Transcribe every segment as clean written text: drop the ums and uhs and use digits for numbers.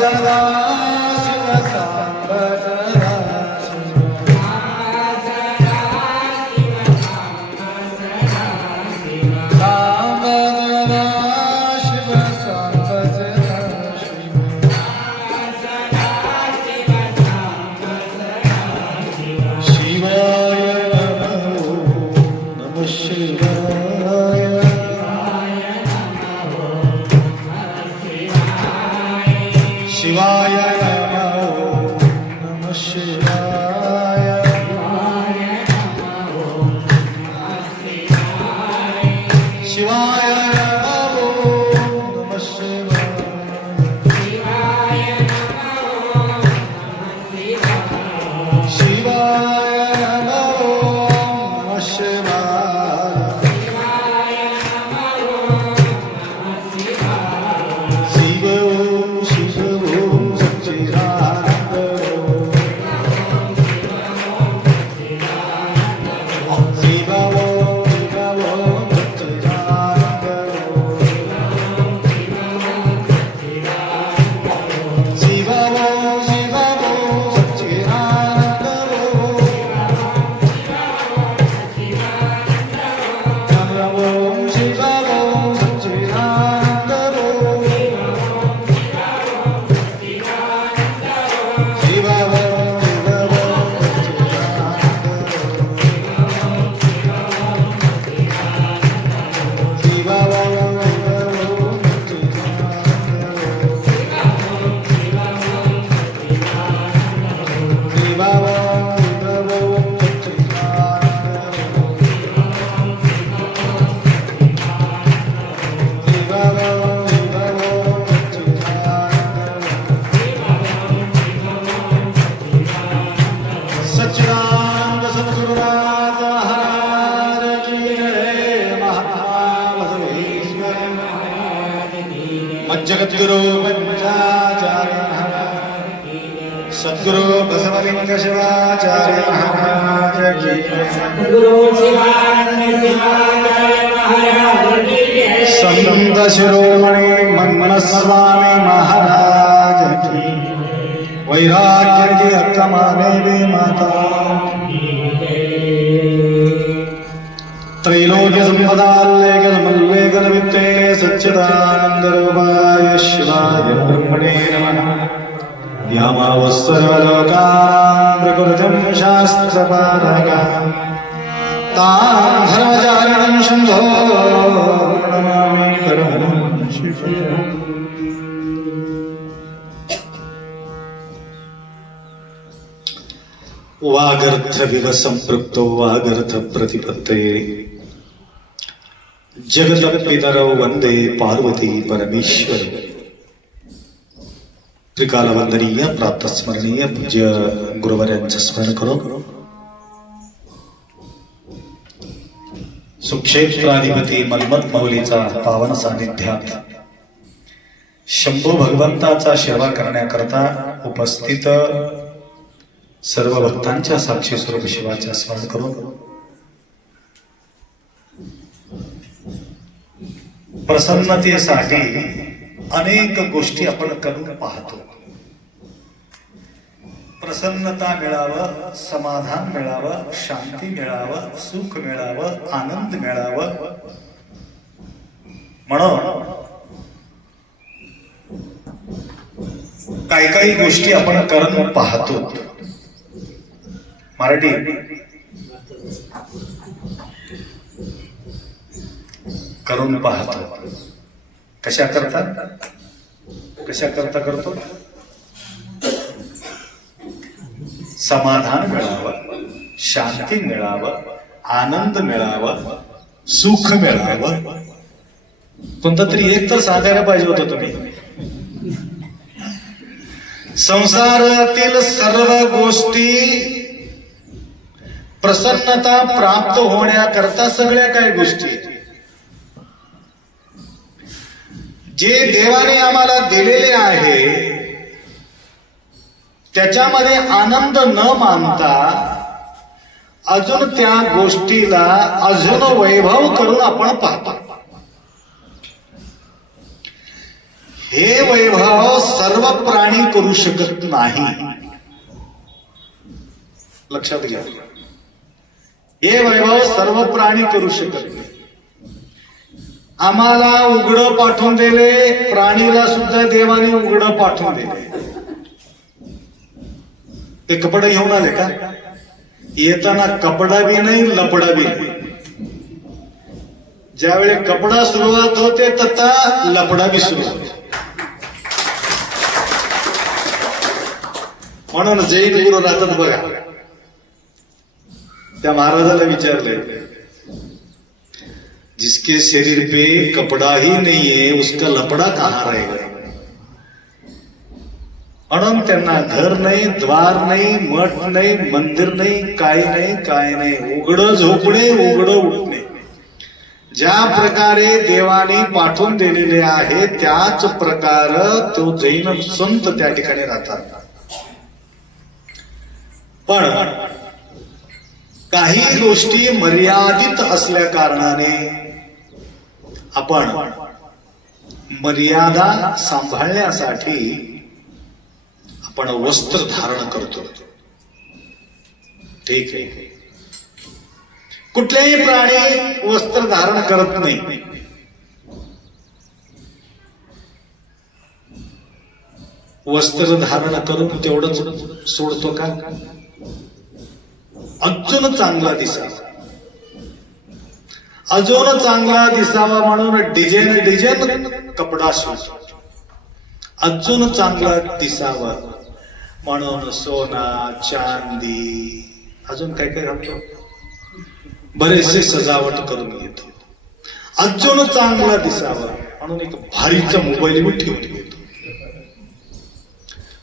जगा शिव सांब जगा शिवाय नमः शिवाय शिवाय नमः शिवाय शिवाय नमः जगद्गुरु पंचाचार्य सद्गुरु बसवलिंग शिवाचार्य महाराज की सद्गुरु शिवानंद शिवाचार्य महाराज की संत शिरोमणि मन्मथ स्वामी महाराज की वैराग्य की अक्रमा देवी माता त्रैलोक्य संपदाल्लेखन वित्ते सच्चिदानंद रूपाय शिवाय ब्रह्मणे नमः यामावस्सर्वलोकानां प्रकृतिं शास्त्रपारकां तां धर्मचारिणीं शम्भो नमामि परमं शिवम्। वागर्थ विव संपृक्तो वागर्थ प्रतिपत्तये जगतपितरौ वंदे पार्वती परमेश्वर। त्रिकालवंदनीय प्राप्त स्मरणीय पूज्य गुरुवर्यांचं स्मरण करून सुक्षेत्राधिपती मन्मथ माऊलीचा पावन सानिध्यात शंभू भगवंताचा सेवा करण्याकरता उपस्थित सर्व भक्तांच्या साक्षी स्वरूप शिवाचे स्मरण करून प्रसन्नतेसाठी अनेक गोष्टी आपण करून पाहतो। प्रसन्नता मिळावं, समाधान मिळावं, शांती मिळावं, सुख मिळावं, आनंद मिळावं म्हणून काही काही गोष्टी आपण करून पाहतो। मराठी करून पाहतो कशा करता करतो समाधान मिळावं, शांती मिळावं, आनंद मिळावा, सुख मिळावं। कोणतं तरी एक तर सांगायला पाहिजे होतं तुम्ही। संसारातील सर्व गोष्टी प्रसन्नता प्राप्त होण्याकरता सगळ्या काही गोष्टी जे देवाने आम्हाला दिलेले आहे त्याच्यामध्ये आनंद न मानता अजून त्या गोष्टीला अजून वैभव करून आपण पाहतो। हे वैभव सर्व प्राणी करू शकत नाही. लक्षात घ्या, हे वैभव सर्व प्राणी करू शकत नाही. आम्हाला उघडं पाठवून दिले, प्राणीला सुद्धा देवाने उघडं पाठवून दिले. ते कपडे घेऊन आले का? येताना कपडा बी नाही, लपडा बी नाही. ज्यावेळी कपडा सुरुवात होते तथा लपडा बी सुरू होते. म्हणून जैन गुरु राहतात बघा, त्या महाराजाला विचारले, जिसके शरीर पे कपड़ा ही नहीं है उसका लपड़ा कहाँ रहेगा. म्हणून त्यांना घर नाही, द्वार नाही, मठ नाही, मंदिर नाही, काय नाही. उघडं झोपणे, उघडं उठणे. ज्या प्रकारे देवाने पाठवून दिलेले आहे त्याच प्रकार तो जैन संत त्या ठिकाणी राहतात. पण काही गोष्टी मर्यादित असल्या कारणाने आपण मर्यादा सांभाळण्यासाठी आपण वस्त्र धारण करतो. ठीक आहे, कुठल्याही प्राणी वस्त्र धारण करत नाही. वस्त्र धारण करून तेवढंच सोडतो का? अजून चांगला दिसावा, अजून चांगला दिसावा म्हणून डिझाईन कपडा शिवतो. अजून चांगला दिसावा म्हणून सोना, चांदी, अजून काय काय घालतो, बरेचसे सजावट करून घेतो. अजून चांगला दिसावा म्हणून एक भारीचा मोबाईल बी ठेवून घेतो.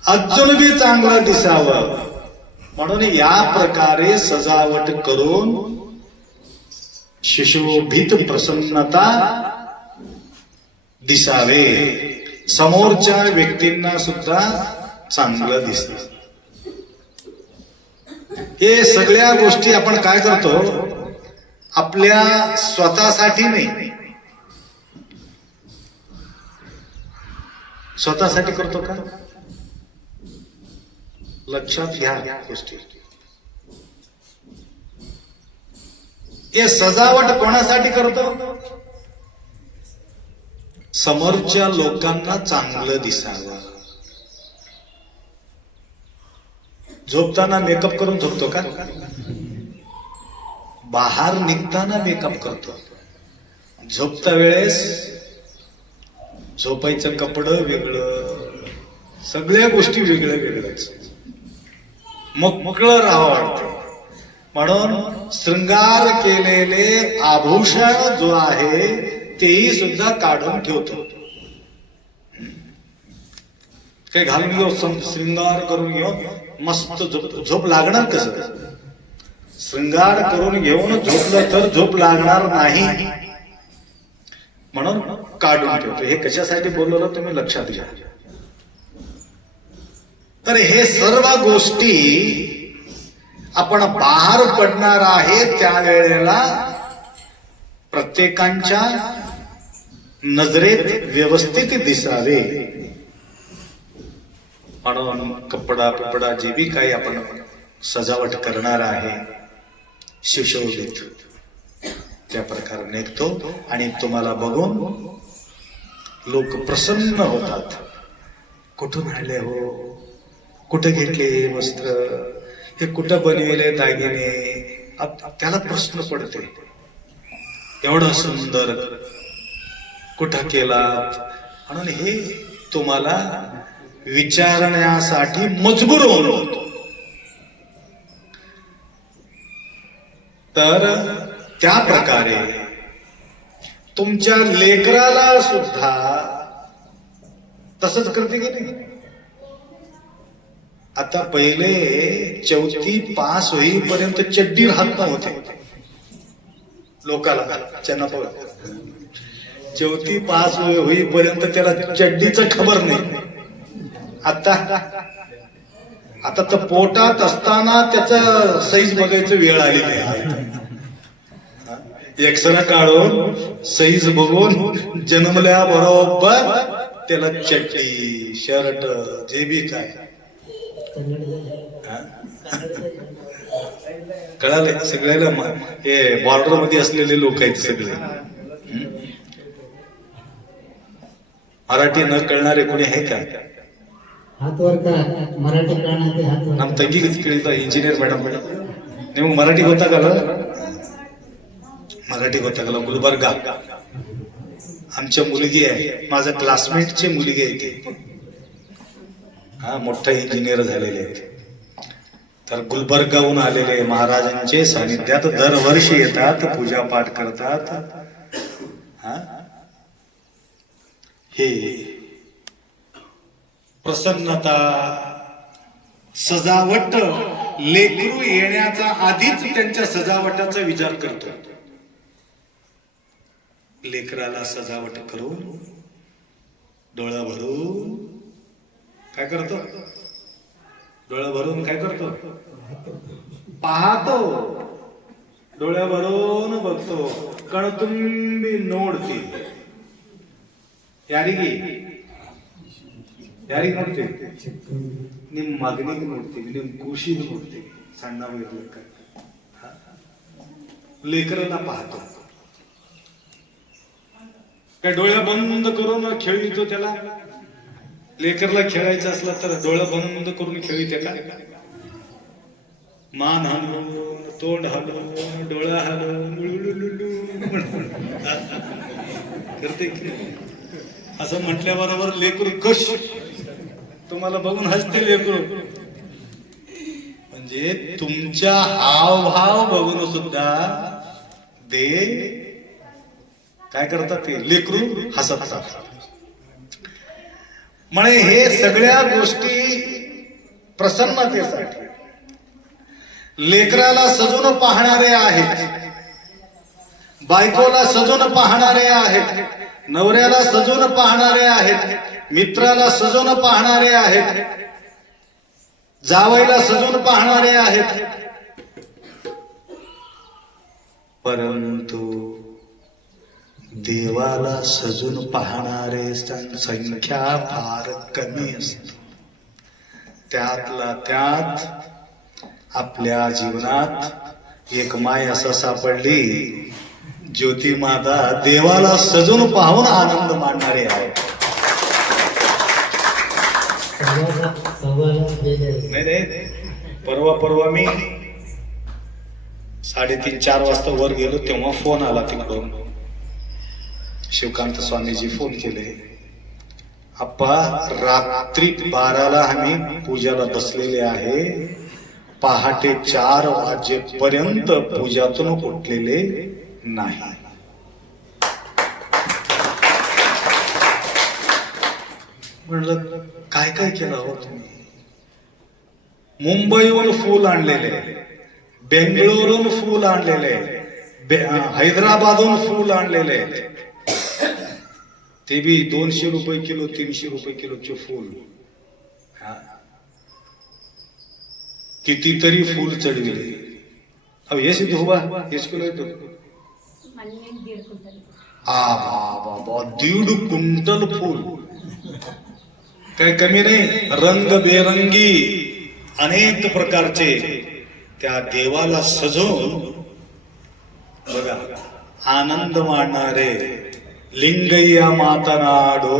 अजून बी चांगला दिसावं म्हणून या प्रकारे सजावट करून सुशोभित प्रसन्नता दिसावे, समोरच्या व्यक्तींना सुद्धा चांगलं दिसतं. हे सगळ्या गोष्टी आपण काय करतो, आपल्या स्वतःसाठी नाही, स्वतःसाठी करतो का? लक्षात घ्या गोष्टी. हे सजावट कोणासाठी करतो? समोरच्या लोकांना चांगलं दिसावं. झोपताना मेकअप करून झोपतो का? बाहेर निघताना मेकअप करतो. झोपता वेळेस झोपायचं कपडं वेगळं, सगळ्या गोष्टी वेगळ्या वेगळ्याच, मोकळं राहावं वाटतं. म्हणून शृंगार केलेले आभूषण जो आहे तेही सुद्धा काढून ठेवतो. काही घालून घेऊ, शृंगार करून घेऊ, मस्त झोप लागणार कसं? शृंगार करून घेऊन झोपलं तर झोप लागणार नाही, म्हणून काढून ठेवतो. हे कशासाठी बोलवलं तुम्ही लक्षात घ्या. तर हे सर्व गोष्टी आपण बाहेर पडणार आहे त्यावेळेला प्रत्येकांच्या नजरेत व्यवस्थित दिसावे म्हणून कपडा जे बी काही आपण सजावट करणार आहे सुशोभित त्या प्रकारे निघतो आणि तुम्हाला बघून लोक प्रसन्न होतात. कुठून आणले हो, कुठे घेतले वस्त्र, हे कुठं बनविले दागिने, त्याला प्रश्न पडते. एवढं सुंदर कुठं केला म्हणून हे तुम्हाला विचारण्यासाठी मजबूर होतो. तर त्या प्रकारे तुमच्या लेकराला सुद्धा तसंच करते की नाही. आता पहिले चौथी पास होईपर्यंत चड्डी राहत नव्हते लोकाला. चौथी पास होईपर्यंत त्याला चड्डीचं खबर नाही. आता तर पोटात असताना त्याचा साईज बघायची वेळ आली नाही. एक्सरा काढून साईज बघून जन्मल्या बरोबर त्याला चड्डी शर्ट जे बी काय हा? कळालंय सगळ्याला हे बॉर्डर मध्ये असलेले लोक आहेत सगळे. मराठी न कळणारे कोणी आहे का? हात वर करा. मराठी कळणार हात वर. ನಮ್ಮ ತಂಗಿಗೆ ಕೇಳಿದ ಇಂಜಿನಿಯರ್ ಮೇಡಮ್ ನಿಮ್ಗೆ ಮರಾಠಿ ಗೊತ್ತಾಗಲ್ಲ? मराठी ಗೊತ್ತಾಗಲ್ಲ. गुलबर्गा आमच्या मुलगी आहे, माझ्या क्लासमेटची मुलगी आहे ती. हा मोठा इंजिनियर झालेले आहेत. तर गुलबर्गाहून आलेले महाराजांचे सानिध्यात दरवर्षी येतात, पूजा पाठ करतात. हा हे प्रसन्नता सजावट लेकरू येण्याचा आधीच त्यांच्या सजावटाचा विचार करतो. लेकराला सजावट करून डोळा भरून काय करतो? डोळा भरून काय करतो? पाहतो. डोळ्या भरून बघतो. कणतुंबी नोडते. ಯಾರಿಗೆ ನೋಡ್ತೀವಿ? ನಿಮ್ ಮಗನಿಗೆ ನೋಡ್ತೀವಿ, ನಿಮ್ ಖುಷಿಗೆ ನೋಡ್ತೀವಿ. ಸಣ್ಣ लेकरांना पाहतो. काय डोळ्या बंद करून खेळवितो त्याला? लेकरला खेळायचं असलं तर डोळा बंद करून खेळविते का? मान हलवून, तोंड हलवून, डोळा हलवून करते की असं म्हटल्याबरोबर लेकरू खुश. तुम्हाला बघून हसते लेकरू. म्हणजे तुमच्या हावभाव बघून सुद्धा ते काय करतात? ते लेकरू हसतात. म्हणजे हे सगळ्या गोष्टी प्रसन्नतेसाठी लेकराला सजून पाहणारे आहेत, बायकोला सजून पाहणारे आहेत, नवऱ्याला सजून पाहणारे आहेत, मित्राला सजून पाहणारे आहेत, जावईला सजून पाहणारे आहेत. परंतु देवाला सजून पाहणारे संख्या फार कमी असते. त्यातला त्यात आपल्या जीवनात एक माय असं सापडली, ज्योतिमाता देवाला सजून पाहून आनंद मानणारे आहे. नाही परवा मी 3:30-4 वाजता वर गेलो तेव्हा फोन आला तिकडून. शिवकांत स्वामीजी फोन केले, आप्पा रात्री 12ला आम्ही पूजाला बसलेले आहे, पहाटे 4 वाजेपर्यंत पूजातून उठलेले नाही. म्हणलं काय काय केलं हो तुम्ही? मुंबईहून फूल आणलेले, बेंगळुरून फूल आणलेले, हैदराबादहून फूल आणलेले, ते बी 200 रुपये किलो 300 रुपये किलोचे फूल. कितीतरी फूल चढविले. अब हे सिद्ध हुआ हेच किलो येतो. बाबा 1.5 क्विंटल फूल. काही कमी नाही. रंगबेरंगी अनेक प्रकारचे त्या देवाला सजवून बघा आनंद मानणारे. लिंगय्य मातनाडो,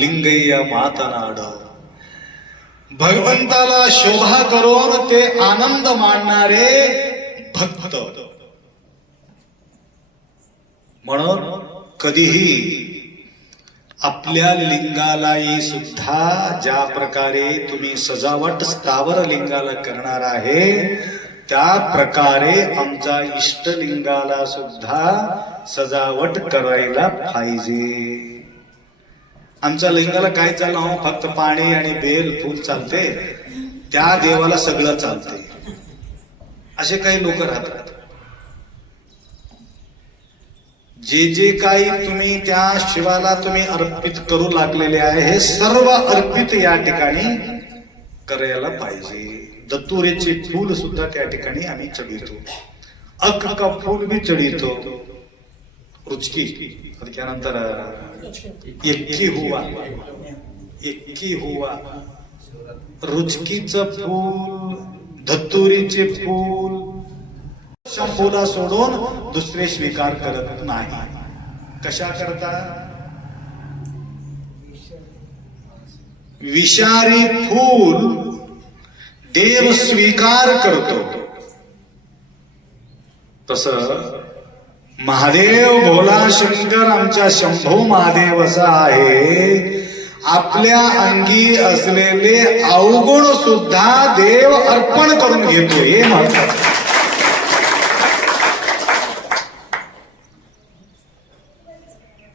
लिंगय्य मातनाडो. भगवंताला शोभा करून ते आनंद मानणारे भक्त. म्हणून कधीही आपल्या लिंगालाही सुद्धा ज्या प्रकारे तुम्ही सजावट स्थावर लिंगाला करणार आहे, त्या प्रकारे आमच्या इष्टलिंगाला सुद्धा सजावट करायला पाहिजे. आमच्या लिंगाला काय चाललं हो? फक्त पाणी आणि बेल फूल चालते, त्या देवाला सगळं चालते. असे काही लोक राहतात. जे काही तुम्ही त्या शिवाला तुम्ही अर्पित करू लागलेले आहे, हे सर्व अर्पित या ठिकाणी करायला पाहिजे. दत्तुरेचे फूल सुद्धा त्या ठिकाणी आम्ही चढितो. अक का फूल बी चढितो. रुचकी त्यानंतर एक्की हुआ, एक्की हुआ. रुचकीचं फूल, धतुरीचे फूल शंभूला सोडून दुसरे स्वीकार करत नाही. कशा करता? विषारी फूल देव स्वीकार करतो. तस महादेव भोला शंकर आमच्या शंभू महादेव असा आहे. आपल्या अंगी असलेले अवगुण सुद्धा देव अर्पण करून घेतो. हे महत्वाचं.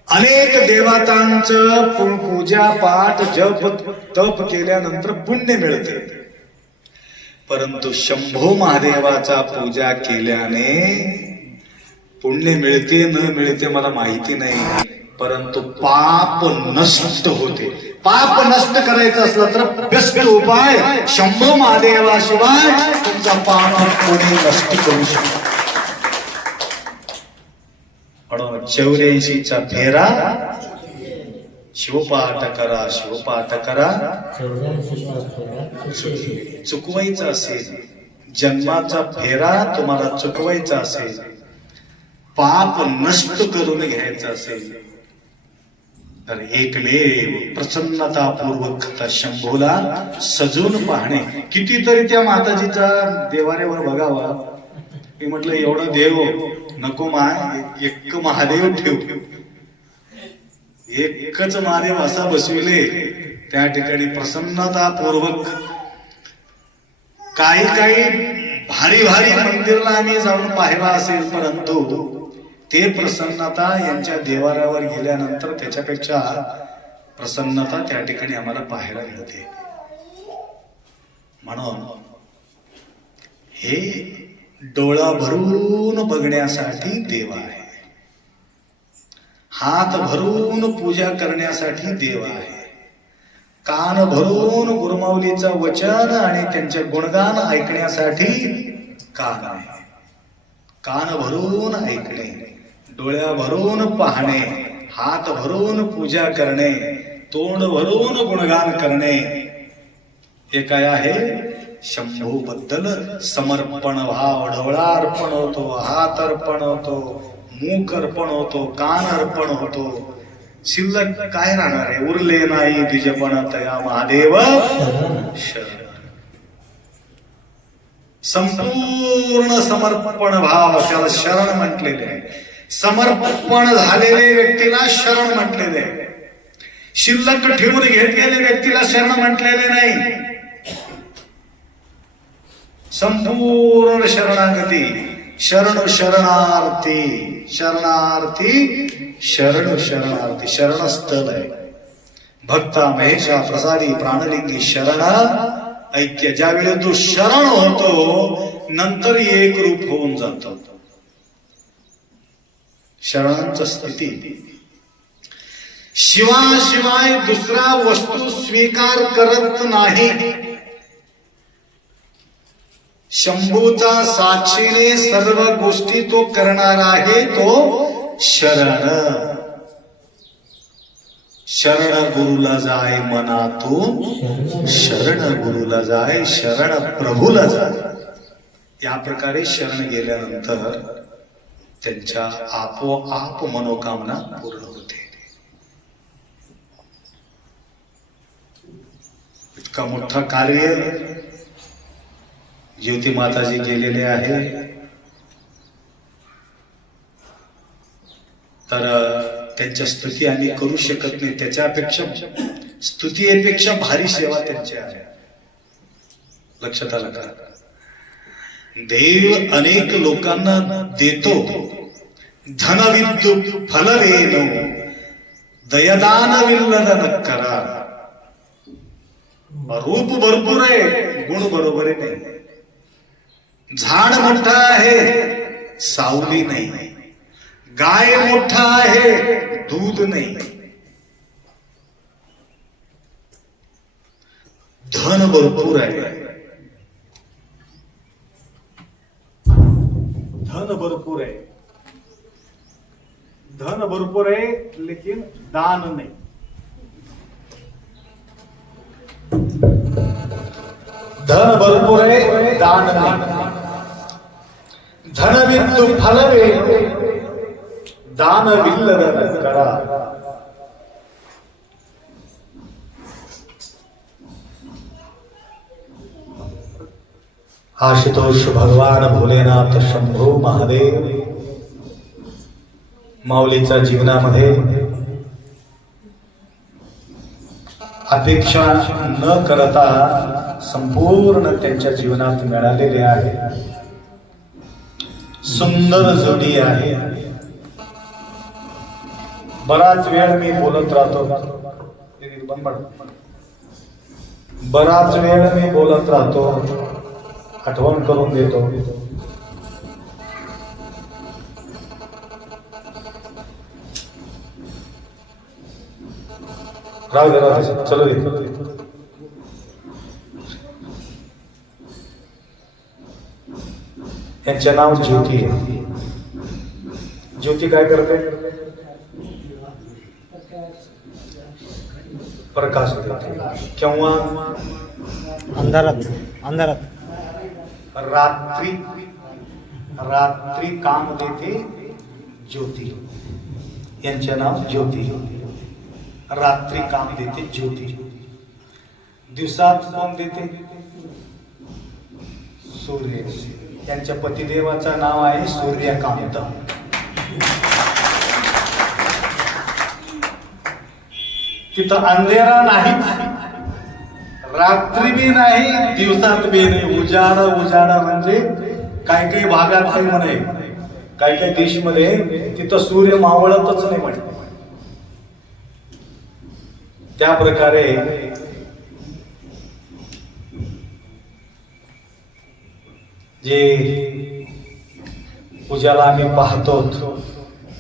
अनेक देवतांचं पूजा पाठ जप तप केल्यानंतर पुण्य मिळते. परंतु शंभू महादेवाचा पूजा केल्याने पुण्य मिळते न मिळते मला माहिती नाही, परंतु पाप नष्ट होते. पाप नष्ट करायचं असलं तर बेस्ट उपाय शंभू महादेवाशिवाय तुमचा पाप कोणी नष्ट करू शकतो. म्हणून 84चा फेरा शिवपाठ करा, शिवपाठ करा. चुकवायचा असेल, जन्माचा फेरा तुम्हाला चुकवायचा असेल, पाप नष्ट करून घ्यायचं असेल तर एकमेव प्रसन्नतापूर्वक त्या शंभूला सजून पाहणे. कितीतरी त्या माताजीचा देवाऱ्यावर बघावा. मी म्हटलं एवढं देव नको माय, एक महादेव ठेव. एकच महादेव असा बसविले त्या ठिकाणी प्रसन्नतापूर्वक. काही काही भारी भारी मंदिरला आम्ही जाऊन पाहिला असेल, परंतु ते प्रसन्नता यांच्या देवाऱ्यावर गेल्यानंतर त्याच्यापेक्षा प्रसन्नता त्या ठिकाणी आम्हाला पाहायला मिळते. म्हणून हे डोळा भरून बघण्यासाठी देव आहे, हात भरून पूजा करण्यासाठी देव आहे, कान भरून गुरुमाऊलीचं वचन आणि त्यांचे गुणगान ऐकण्यासाठी कान आहे. कान भरून ऐकणे, डोळ्या भरून पाहणे, हात भरून पूजा करणे, तोंड भरून गुणगान करणे, हे काय आहे? शंभू बद्दल समर्पण भाव. डोळा अर्पण होतो, हात अर्पण होतो, मूक अर्पण होतो, कान अर्पण होतो. शिल्लक काय राहणार आहे? उरले नाही द्विजपण तया महादेव शरण. संपूर्ण समर्पण भाव त्याला शरण म्हटलेले आहे. समर्पण झालेले व्यक्तीला शरण म्हटलेले आहे. शिल्लक ठेवून घेतलेल्या व्यक्तीला शरण म्हटलेले नाही. संपूर्ण शरणागती. शरण शरणार्थी, शरणार्थी शरण शरणार्थी. शरणस्थल आहे. भक्ता महेशा प्रसादी प्राणलिंगी शरण ऐक्य. ज्यावेळी तो शरण होतो नंतर एक रूप होऊन जातो. शरणांची स्थिती. शिवाशिवाय दुसरा वस्तू स्वीकार करत नाही. शंभूचा साक्षीने सर्व गोष्टी तो करणार आहे, तो शरण. शरण गुरुला जाय मनातून, शरण गुरुला जाय, शरण प्रभूला जाय. या प्रकारे शरण गेल्यानंतर त्यांच्या आपोआप मनोकामना पूर्ण होते. इतका मोठा कार्य ज्योती माताजी गेलेले आहे. तर त्यांच्या स्तुती आम्ही करू शकत नाही. त्याच्यापेक्षा स्तुतीपेक्षा भारी सेवा त्यांची आहे. लक्षात आलं का? देव अनेक लोकांना देतो. धनविद्यु फलवेनो दयदान विल्लदन करा. रूप भरपूर आहे, गुण बरोबर आहे नाही. झाड मोठा आहे, सावली नाही. गाय मोठा आहे, दूध नाही. धन भरपूर आहे, धन भरपूर आहे. धन भरपूर आहे लेकिन दान नाही. धन भरपूर आहे दान नाही. धनबिंदू फलवे दान विल्लदन करा. आशुतोष भगवान भोलेनाथ शंभो महादेव माऊलीच्या जीवनामध्ये अपेक्षा न करता संपूर्ण त्यांच्या जीवनात मिळालेले आहे. सुंदर जोडी आहे. बराच वेळ मी बोलत राहतो. बराच वेळ मी बोलत राहतो, आठवण करून देतो. राहू दे, चलो दे. यांचे नाव ज्योती आहे. ज्योती काय करते? प्रकाश देते. केव्हा? अंधारात. रात्री. रात्री काम देते ज्योती. यांचे नाव ज्योती. रात्री काम देते ज्योती. दिवसात कोण देते? सूर्य. त्यांच्या पतिदेवाचं नाव आहे सूर्यकांत. तिथं अंधेरा नाही, रात्री बी नाही, दिवसात बी नाही. उजाडा उजाडा म्हणजे काही भागात आहे म्हणे, काही देशमध्ये तिथं सूर्य मावळतच नाही म्हणे. त्या प्रकारे जे उजाला आम्ही पाहतो,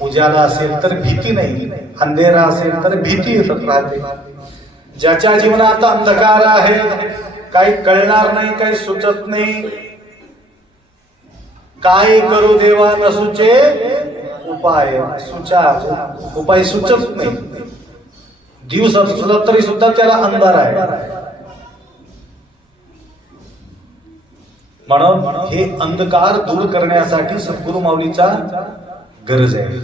उजाला असेल तर भीती नाही, अंधेरा असेल तर भीती येत राहते. ज्याच्या जीवनात अंधकार आहे, काही कळणार नाही, काही सुचत नाही, काय करू देवा न सुचे उपाय. उपाय सुचत नाही. दिवस असला तरी सुद्धा त्याला अंधार आहे. म्हणून हे अंधकार दूर करण्यासाठी सद्गुरु माऊलीचा गरज आहे.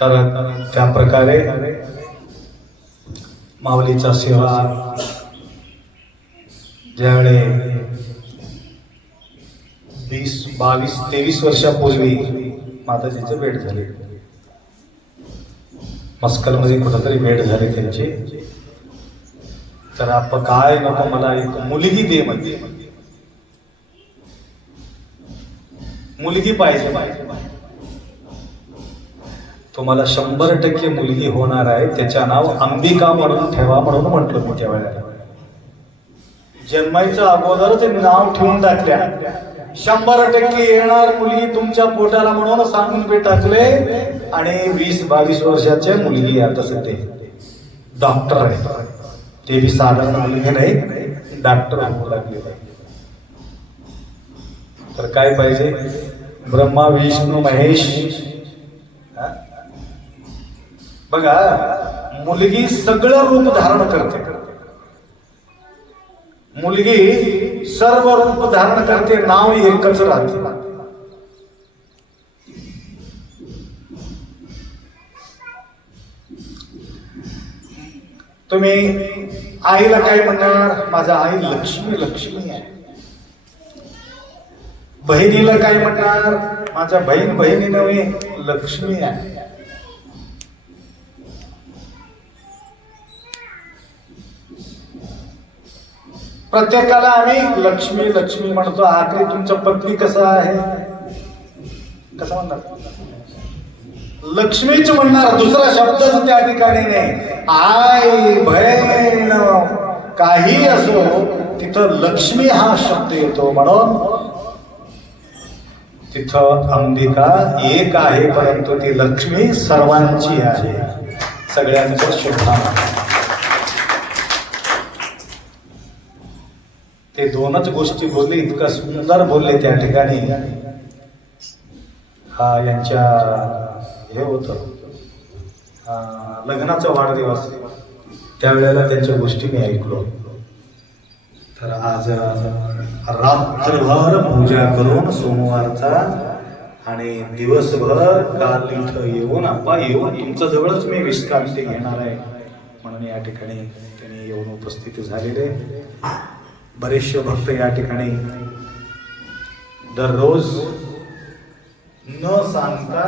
तर त्या प्रकारे माऊलीचा सेवा ज्यावेळे 22-23 वर्षापूर्वी माताजीचे भेट झाले. मस्कलमध्ये कुठंतरी भेट झाली त्यांची. तर आपण काय नको, मला एक मुलगी दे म्हणजे, मुलगी पाहिजे. तुम्हाला 100% मुलगी होणार आहे, त्याचं नाव अंबिका म्हणून ठेवा म्हणून म्हटलं मी त्यावेळेला. जन्मायच्या अगोदरच नाव ठेवून टाकल्या. 100% येणार मुलगी तुमच्या पोटाला म्हणून सांगून बी टाकले. आणि 20-22 वर्षाच्या मुलगी आता सध्या डॉक्टर आहे. ते बी साधारण मुलगी नाही, डॉक्टर होऊ लागले. तर काय पाहिजे? ब्रह्मा विष्णू महेश. बघा, मुलगी सगळं रूप धारण करते. मुलगी सर्व रूप धारण करते, नाव एकच राहते. तुम्ही आईला काय म्हणणार? माझा आई लक्ष्मी लक्ष्मी आहे. बहिणीला काय म्हणणार? माझ्या बहिणी नव्हे, लक्ष्मी आहे. प्रत्येकाला आम्ही लक्ष्मी लक्ष्मी म्हणतो. आखरी तुमच्या पत्नी कसं आहे, कसं म्हणणार? लक्ष्मीच म्हणणार, दुसरा शब्दच त्या ठिकाणी नाही. आई बहीण काही असो, तिथं लक्ष्मी हा शब्द येतो. म्हणून तिथं अंबिका एक आहे, परंतु ती लक्ष्मी सर्वांची आहे, सगळ्यांचं शोभा. ते दोनच गोष्टी बोलले, इतका सुंदर बोलले त्या ठिकाणी. हा यांच्या हे होतं लग्नाचा वाढदिवस, त्यावेळेला त्यांच्या गोष्टी मी ऐकलो. तर आज रात्रभर पूजा करून सोमवारचा आणि दिवसभर काल इथं येऊन आप्पा येऊन तुमच्या जवळच मी विश्रांती घेणार आहे म्हणून या ठिकाणी त्यांनी येऊन उपस्थित झालेले. बरेचसे भक्त या ठिकाणी दररोज न सांगता,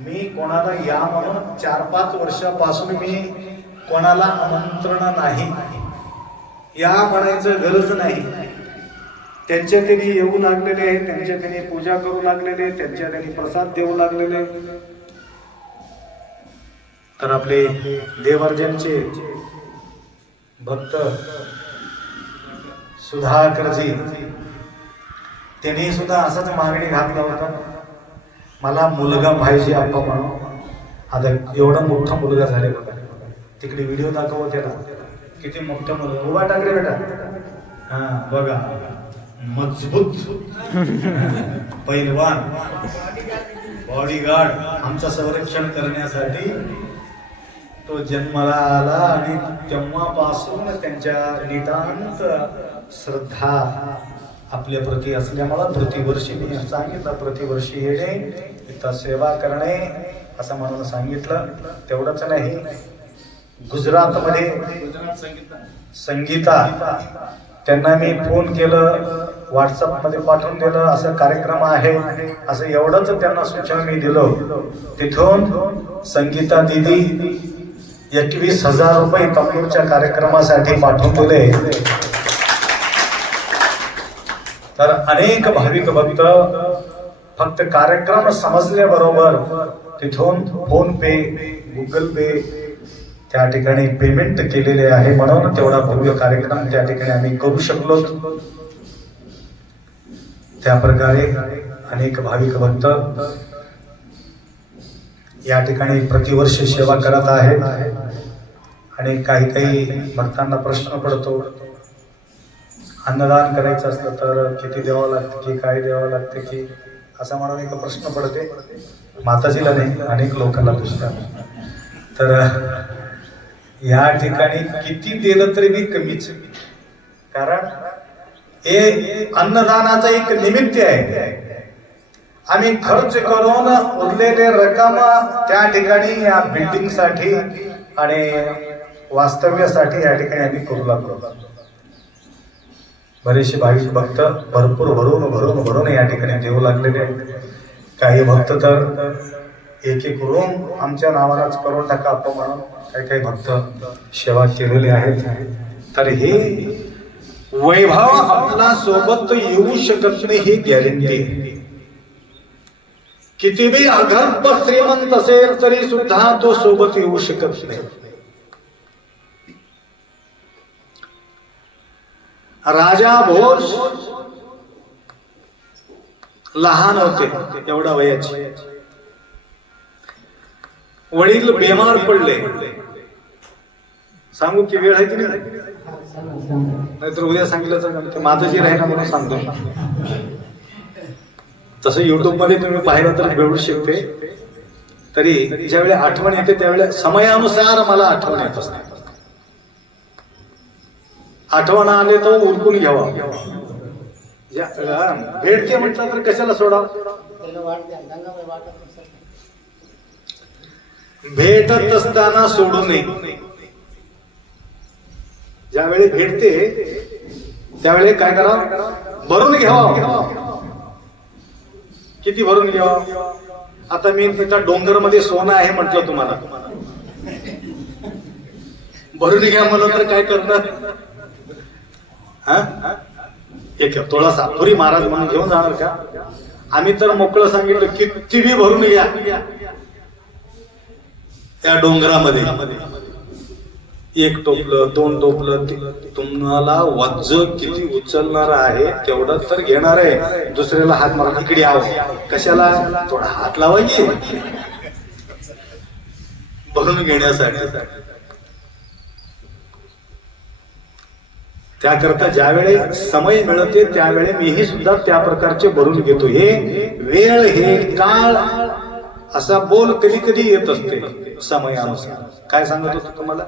मी कोणाला या म्हणून 4-5 वर्षापासून मी कोणाला आमंत्रण नाही, या म्हणायचं गरज नाही. त्यांच्या त्यांनी येऊ लागलेले, त्यांच्या त्यांनी पूजा करू लागलेले, त्यांच्या त्यांनी प्रसाद देऊ लागलेले. तर आपले देवर्जनचे भक्त सुधाकरजी, त्यांनी सुद्धा असंच मागणी घातला होता, मला मुलगा पाहिजे आप्पा म्हणून. आता एवढा मोठा मुलगा झाले बघा, तिकडे व्हिडिओ दाखव त्याला, किती मोठा मुलगा. उभा टाक रे बेटा. हा बघा, मजबूत पैलवान, बॉडीगार्ड, आमचं संरक्षण करण्यासाठी तो जन्माला आला. आणि तेव्हापासून त्यांच्या नितांत श्रद्धा आपल्या प्रती असल्यामुळं प्रतिवर्षी मी सांगितलं, प्रतिवर्षी येणे, तिथं सेवा करणे असं म्हणून सांगितलं. तेवढंच नाही, गुजरातमध्ये संगीता, त्यांना मी फोन केलं, व्हॉट्सअपमध्ये पाठवून दिलं, असं कार्यक्रम आहे असं एवढंच त्यांना सूचना मी दिलो. तिथून संगीता दिदी 21,000 रुपये तंबूरच्या कार्यक्रमासाठी पाठवून दिले. तर अनेक भाविक भक्त फक्त कार्यक्रम समजल्याबरोबर तिथून फोन पे, गुगल पे त्या ठिकाणी पेमेंट केलेले आहे, म्हणून तेवढा भव्य कार्यक्रम त्या ठिकाणी आम्ही करू शकलो. त्या प्रकारे अनेक भाविक भक्त या ठिकाणी प्रतिवर्षी सेवा करत आहेत. आणि काही काही भक्तांना प्रश्न पडतो, अन्नदान करायचं असलं तर किती द्यावं लागतं की काय द्यावं लागतं की, असा म्हणून एक प्रश्न पडते. माताजीला नाही, अनेक लोकांना दुसऱ्या. तर या ठिकाणी किती दिलं तरी मी कमीच, कारण हे अन्नदानाचं एक निमित्त आहे. आम्ही खर्च करून उरलेले रक्कम त्या ठिकाणी या बिल्डिंग साठी आणि वास्तव्यासाठी या ठिकाणी आम्ही करू लागलो. बरेचसे भाविक भक्त भरपूर भरून या ठिकाणी देऊ लागलेले आहेत. काही भक्त तर एक रूम आमच्या नावालाच करून टाका आपण म्हणून काही काही भक्त सेवा केलेले आहेत. तर हे वैभव आपला सोबत येऊ शकत नाही, ही गॅरंटी. किती बी अगर्भ श्रीमंत असेल तरी सुद्धा तो सोबत येऊ शकत नाही. राजा भोज लहान होते, एवढा वयाचे. वडील बेमार पडले. सांगू की वेळ आहे की नाही, नाहीतर उद्या सांगितलं तर माताजी राहिना म्हणून सांगतो. तसं युट्यूब मध्ये तुम्ही पाहिलं तर मिळू शकते. तरी ज्यावेळी आठवण येते त्यावेळेला समयानुसार मला आठवण येत असते. आठवण आले तर उरकून घ्यावा. भेटते म्हटलं तर कशाला सोडा. भेटत असताना सोडू नये. ज्यावेळी भेटते त्यावेळी काय करा, भरून घ्यावा. किती भरून घ्यावा. आता मी तिथं डोंगर मध्ये सोनं आहे म्हटलं तुम्हाला, भरून घ्या म्हणलं तर काय करणार. एक तोळा सापुरी महाराज म्हणून घेऊन जाणार का. आम्ही तर मोकळं सांगितलं किती बी भरून घ्या. त्या डोंगरामध्ये 1 टोपलं 2 टोपलं तुम्हाला वज्ज किती उचलणार आहे तेवढं तर घेणार आहे. दुसऱ्याला हात मारा, इकडे यावं कशाला, थोडा हात लावायची भरून घेण्यासाठी. त्याकरता ज्यावेळी समय मिळते त्यावेळी मीही सुद्धा त्या प्रकारचे भरून घेतो. हे वेळ, हे काळ असा बोल कधी कधी येत असते समयानुसार. काय सांगत होतो तुम्हाला?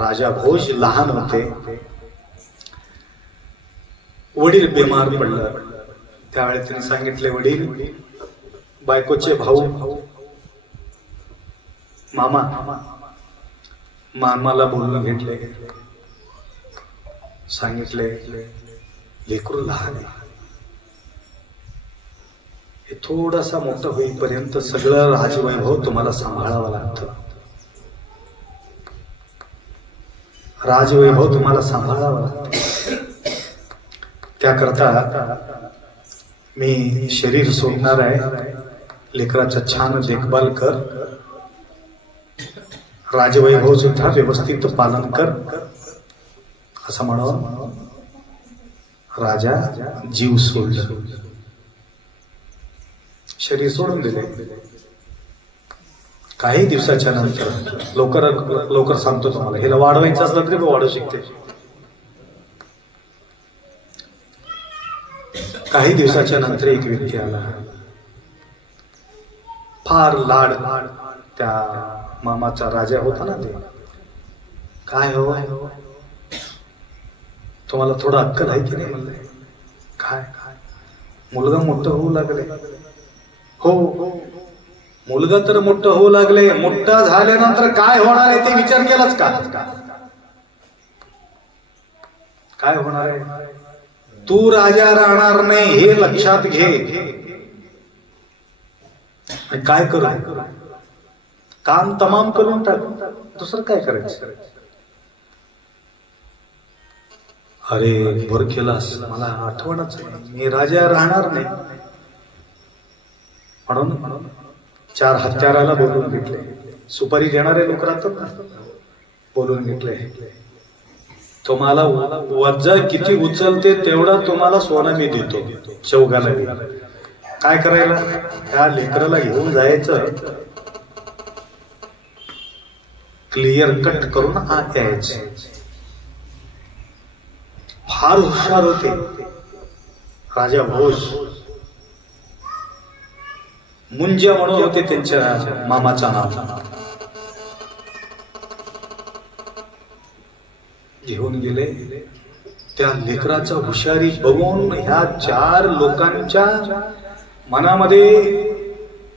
राजा भोज लहान होते, वडील बिमार पडलं. त्यावेळेस त्यांनी सांगितले, वडील बायकोचे भाऊ मामाला बोलून घेतले, सांगितले लेकरू लहान आहे, हे थोडासा मोठं होईपर्यंत सगळं राजवैभव तुम्हाला सांभाळावं लागतं. राजवैभव तुम्हाला सांभाळावं लागतं. त्याकरता मी शरीर सोडणार आहे, लेकराचा छान देखभाल कर, राजवैभव सुद्धा व्यवस्थित पालन कर, असं म्हणून राजा जीव सोडलं, शरीर सोडून दिले. काही दिवसाच्या नंतर लवकर सांगतो तुम्हाला, हिला वाढवायचं असलं तरी वाढू शकते. काही दिवसाच्या नंतर एक व्यक्ती आला, फार लाड त्या मामाचा राजा होता ना, ते काय हो तुम्हाला थोडं अक्कल आहे की नाही म्हणलं. काय मुलगा मोठं होऊ लागले. हो मुलगा तर मोठं होऊ लागले, मोठा झाल्यानंतर काय होणार आहे ते विचार केलाच का? काय होणार आहे? तू राजा राहणार नाही हे लक्षात घे. काय करू? काम तमाम करून टाक, दुसरं काय करायचं? अरे भर केलास, मला आठवणच नाही, मी राजा राहणार नाही. म्हणून 4 हत्याराला बोलून घेतले, सुपारी देणारे लोक राहतात ना, बोलून घेतले, तुम्हाला वजन किती उचलते तेवढा तुम्हाला सोनं मी देतो, चौघाला मी. काय करायला? त्या लेकराला घेऊन जायचं, क्लिअर कट करून आत यायचं. फार हुशार होते राजा भोज. मुंजा म्हणून होते त्यांच्या मामाचा नाव. घेऊन गेले. त्या लेकराचा हुशारी बघून ह्या 4 लोकांच्या मनामध्ये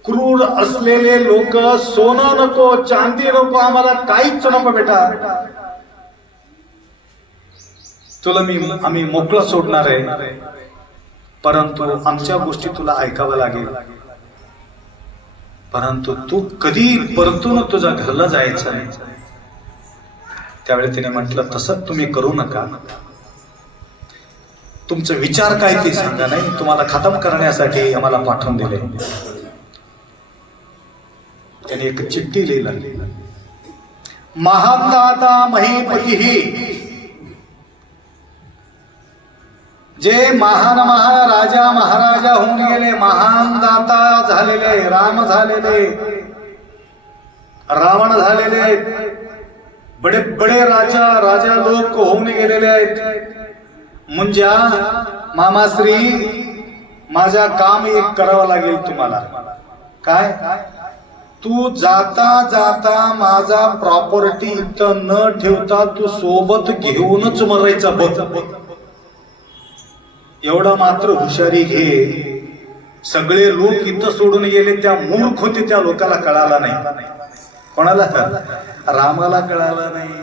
क्रूर असलेले लोक, सोनं नको, चांदी नको, आम्हाला काहीच नको बेटा, तुला आम्ही मोकळं सोडणार आहे, परंतु आमच्या गोष्टी तुला ऐकावं लागेल. परंतु तू कधी परतून तुझ्या घरला जायचं नाही. त्यावेळी तिने म्हटलं, तसं तुम्ही करू नका, तुमचा विचार काय ते सांगा. नाही, तुम्हाला खतम करण्यासाठी आम्हाला पाठवून दिले. त्याने एक चिठ्ठी लिहिली, महादाता महीपती, जे महान महाराजा महाराजा होऊन गेले, महान दाता झालेले, राम झालेले, रावण झालेले, बडे बडे राजा लोक होऊन गेलेले आहेत. म्हणजे मामाश्री, माझा काम एक करावं लागेल तुम्हाला. काय? तू जाता जाता माझा प्रॉपर्टी इथं न ठेवता तू सोबत घेऊनच मरायचा बघ. एवढा मात्र हुशारी घे. सगळे लोक इथं सोडून गेले, त्या मूर्ख होते, त्या लोकाला कळाला नाही. कोणाला? रामाला कळाला नाही,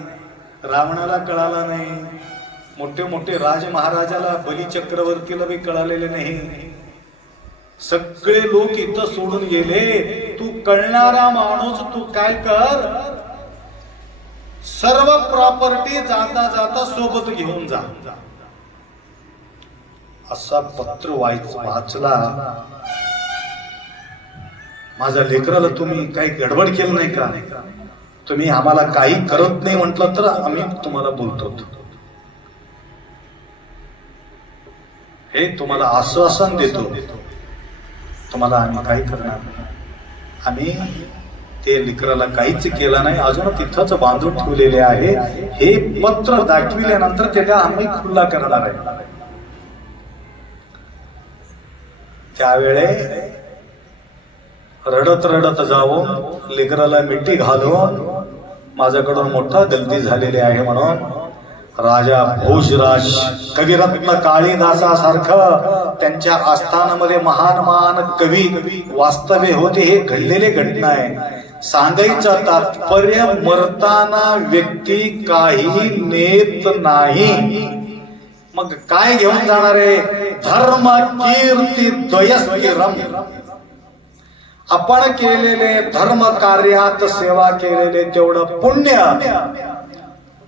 रावणाला कळाला नाही, मोठे मोठे राज महाराजाला, बली चक्रवर्तीला बी कळालेले नाही. सगळे लोक इथं सोडून गेले. तू कळणारा माणूस, तू काय कर, सर्व प्रॉपर्टी जाता जाता सोबत घेऊन जा. असा पत्र वाचला. माझ्या लेकराला तुम्ही काही गडबड केलं नाही का? तुम्ही आम्हाला काही करत नाही म्हटलं तर आम्ही तुम्हाला बोलतो, हे तुम्हाला आश्वासन देतो, तुम्हाला आम्ही काही करणार नाही. आम्ही ते लेकराला काहीच केलं नाही, अजून तिथंच बांधून ठेवलेले आहे. हे पत्र दाखविल्यानंतर त्याला आम्ही खुल्ला करणार आहे. त्यावेळे रडत रडत जाऊन लेकराला मिठी घालून माझ्याकडून मोठा गलती झालेली आहे म्हणून राजा भोजराज कविरत्न काळीदासासारखं त्यांच्या आस्थानामध्ये महान कवी वास्तव्य होते. हे घडलेले घटना आहे. सांगायचं तात्पर्य मरताना व्यक्ती काही नेत नाही. मग काय घेऊन जाणार आहे? धर्म कीर्ती द्वयस्थिरम. आपण केलेले धर्म कार्यात सेवा केलेले तेवढं पुण्य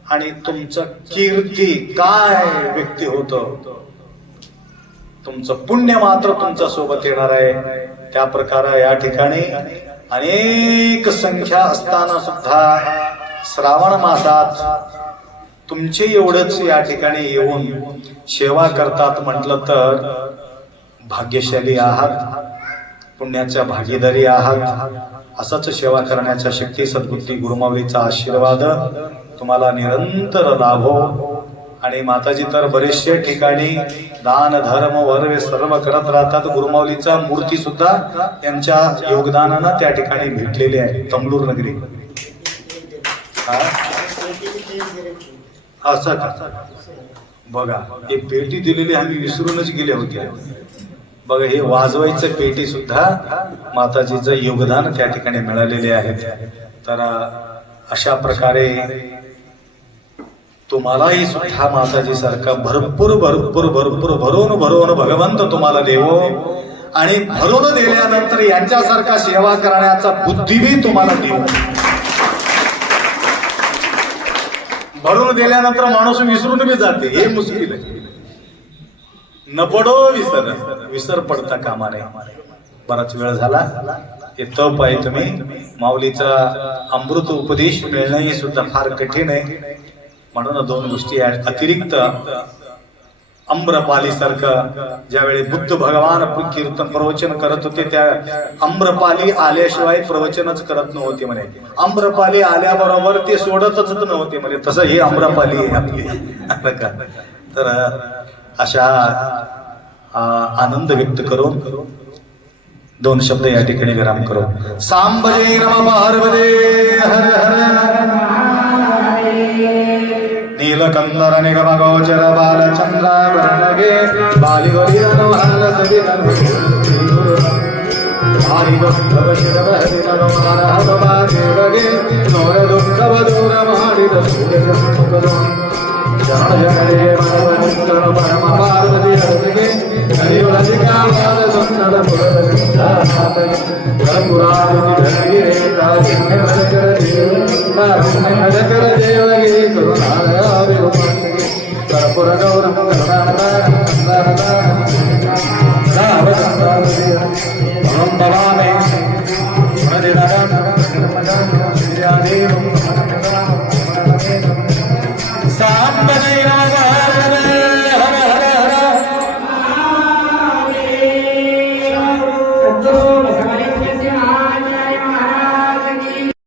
आणि तुमचं कीर्ती काय व्यक्ती होत, तुमचं पुण्य मात्र तुमच्या सोबत येणार आहे. त्या प्रकारे या ठिकाणी अनेक संख्या असताना सुद्धा श्रावण मासात तुमचे एवढंच या ठिकाणी येऊन सेवा करतात म्हटलं तर भाग्यशाली आहात, पुण्याच्या भागीदारी आहात. असंच सेवा करण्याच्या शक्ती सद्बुद्धी गुरुमाऊलीचा आशीर्वाद तुम्हाला निरंतर लाभो. आणि माताजी तर बरेचशे ठिकाणी दान धर्म वर्वे सर्व करत राहतात. गुरुमाऊलीचा मूर्ती सुद्धा त्यांच्या योगदानानं त्या ठिकाणी भेटलेली आहे. तमलूर नगरी असं का बघा, ही पेटी दिलेली आम्ही विसरूनच गेले होते. बघा, हे वाजवायचं पेटी सुद्धा माताजीचं योगदान त्या ठिकाणी मिळालेले आहेत. तर अशा प्रकारे तुम्हालाही सुद्धा माताजी सारखा भरपूर भरपूर भरपूर भरून भरून भगवंत तुम्हाला देवो. आणि भरून दिल्यानंतर यांच्यासारखा सेवा करण्याचा बुद्धी बी तुम्हाला देऊ. भरून दिल्यानंतर माणूस विसरून बी जाते, हे मुश्किल आहे. न पडो विसर पडता कामा नये. बराच वेळ झाला. हे तप आहे. तुम्ही माऊलीचा अमृत उपदेश मिळणं सुद्धा फार कठीण आहे. म्हणून दोन गोष्टी आहेत. अतिरिक्त आम्रपाली सारखं ज्यावेळी बुद्ध भगवान कीर्तन प्रवचन करत होते, त्या आम्रपाली आल्याशिवाय प्रवचनच करत नव्हते म्हणे. आम्रपाली आल्याबरोबर ते सोडतच नव्हते म्हणे. तसं हे आम्रपाली आहे आपली. तर अशा आनंद व्यक्त करून दोन शब्द या ठिकाणी विराम करू. सांबजे नमः पार्वते हर हर. नीलकंदर निगम गोचर बालचंद्राभरणगे बालिवरी नवहाल सविनर हरि भव शिव हरि नमः हरवा देवगे नोर दुःख दूर माडिद सूर्य मुखदो जन जगरे मनवनिकर परम पार्वती हरगे हरि वलिका बाल सुंदर पुरवसिता पुराण धरि रे काजिने भजकर देव कारुण्य भजकर देवगे करुणा कर्पूर गौरम करुणानंद